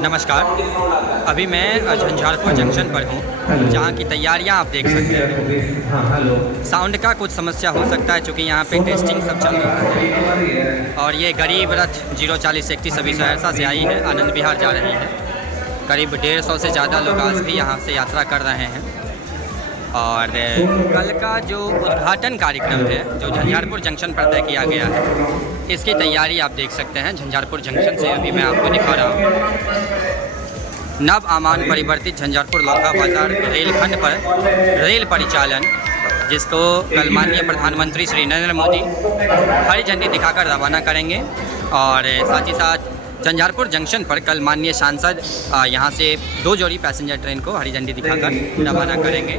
नमस्कार। अभी मैं झंझारपुर जंक्शन पर हूँ, जहाँ की तैयारियाँ आप देख सकते हैं। साउंड का कुछ समस्या हो सकता है क्योंकि यहाँ पे टेस्टिंग सब चल रहा है। और ये गरीब रथ 04031 अभी सहरसा से आई है, आनंद विहार जा रही है। करीब 150 से ज़्यादा लोग आज भी यहाँ से यात्रा कर रहे हैं। और कल का जो उद्घाटन कार्यक्रम है, जो झंझारपुर जंक्शन पर तय किया गया है, इसकी तैयारी आप देख सकते हैं। झंझारपुर जंक्शन से अभी मैं आपको दिखा रहा हूँ। नव आमान परिवर्तित झंझारपुर लोखा बाजार रेलखंड पर रेल परिचालन, जिसको कल माननीय प्रधानमंत्री श्री नरेंद्र मोदी हरी झंडी दिखाकर रवाना करेंगे। और साथ ही साथ झंझारपुर जंक्शन पर कल माननीय सांसद यहाँ से 2 जोड़ी पैसेंजर ट्रेन को हरी झंडी दिखाकर रवाना करेंगे।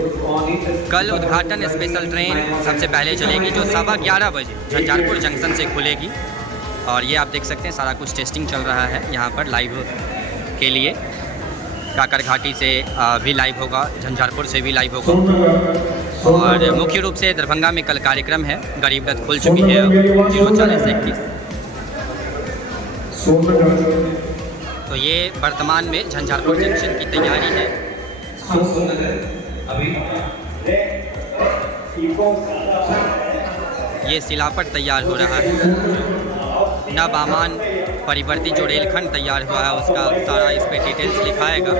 कल उद्घाटन स्पेशल ट्रेन सबसे पहले चलेगी, जो 11:15 बजे झंझारपुर जंक्शन से खुलेगी। और ये आप देख सकते हैं, सारा कुछ टेस्टिंग चल रहा है यहाँ पर लाइव के लिए। काकर घाटी से भी लाइव होगा, झंझारपुर से भी लाइव होगा। और मुख्य रूप से दरभंगा में कल कार्यक्रम है। गरीब रथ खुल चुकी है अब 04031। तो ये वर्तमान में झंझारपुर जंक्शन की तैयारी है। ये शिलापट तैयार हो रहा है। नव आमान परिवर्तित जो रेलखंड तैयार हुआ है, उसका सारा इस पर डिटेल्स लिखाएगा।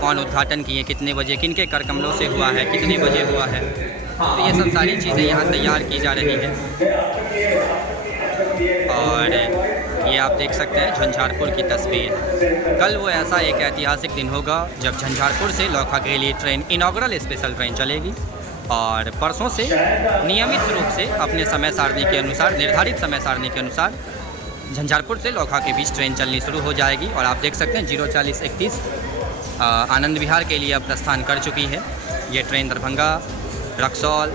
कौन उद्घाटन किए, कितने बजे, किनके कर कमलों से हुआ है, कितने बजे हुआ है। तो ये सब सारी चीज़ें यहाँ तैयार की जा रही हैं। और ये आप देख सकते हैं झंझारपुर की तस्वीर। कल वो ऐसा एक ऐतिहासिक दिन होगा जब झंझारपुर से लोखा के लिए ट्रेन इनॉग्रल स्पेशल ट्रेन चलेगी। और परसों से नियमित रूप से अपने समय सारणी के अनुसार, निर्धारित समय सारणी के अनुसार झंझारपुर से लोखा के बीच ट्रेन चलनी शुरू हो जाएगी। और आप देख सकते हैं 04031 आनंद विहार के लिए अब प्रस्थान कर चुकी है। ये ट्रेन दरभंगा, रक्सौल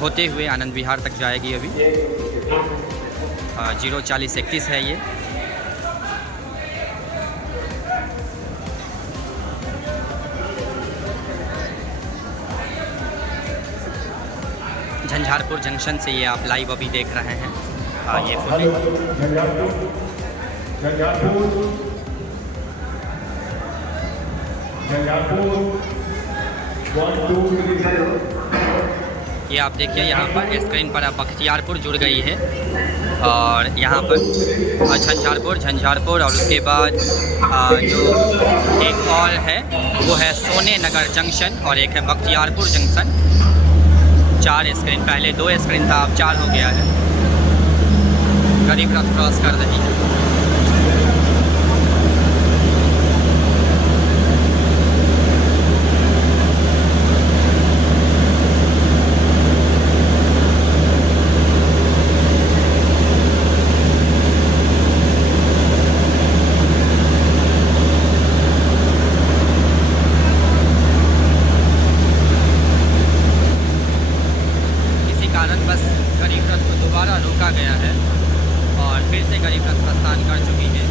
होते हुए आनंद विहार तक जाएगी। अभी 04031 है ये। झंझारपुर जंक्शन से ये आप लाइव अभी देख रहे हैं। ये ये आप देखिए, यहाँ पर स्क्रीन पर अब बख्तियारपुर जुड़ गई है। और यहाँ पर झंझारपुर और उसके बाद जो एक और है वो है सोने नगर जंक्शन, और एक है बख्तियारपुर जंक्शन। 4 स्क्रीन, पहले 2 स्क्रीन था, अब 4 हो गया है। गरीब रथ क्रॉस कर रही है। बस गरीब रथ को दोबारा रोका गया है और फिर से गरीब रथ प्रस्थान कर चुकी है।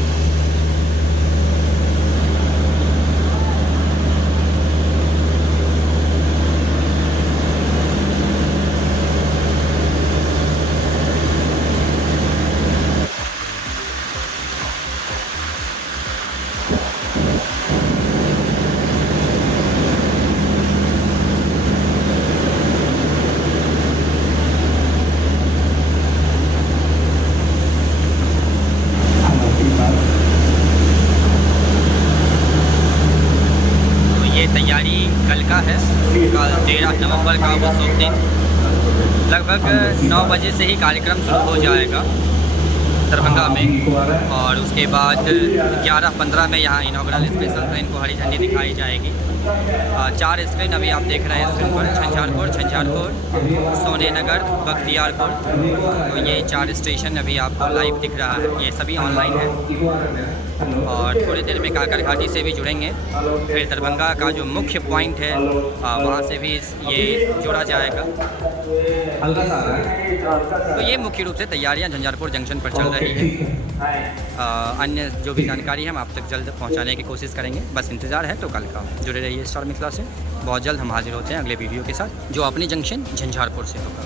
तैयारी कल का है, कल 13 नवंबर का वो शुभ दिन। लगभग 9 बजे से ही कार्यक्रम शुरू हो जाएगा दरभंगा में। और उसके बाद 11:15 में यहाँ इनॉग्रल स्पेशल ट्रेन को हरी झंडी दिखाई जाएगी। 4 स्क्रीन अभी आप देख रहे हैं स्क्रीन पर। झंझारपुर, सोने नगर, बख्तियारपुर। तो ये 4 स्टेशन अभी आपको लाइव दिख रहा है। ये सभी ऑनलाइन है। और थोड़ी देर में काकर घाटी से भी जुड़ेंगे। फिर दरभंगा का जो मुख्य पॉइंट है वहाँ से भी ये जोड़ा जाएगा। तो ये मुख्य रूप से तैयारियां झंझारपुर जंक्शन पर चल रही है। अन्य जो भी जानकारी है हम आप तक जल्द पहुंचाने की कोशिश करेंगे। बस इंतज़ार है तो कल का। जुड़े रहिए स्टार मिथिला से। बहुत जल्द हम हाजिर होते हैं अगले वीडियो के साथ, जो अपनी जंक्शन झंझारपुर से होगा।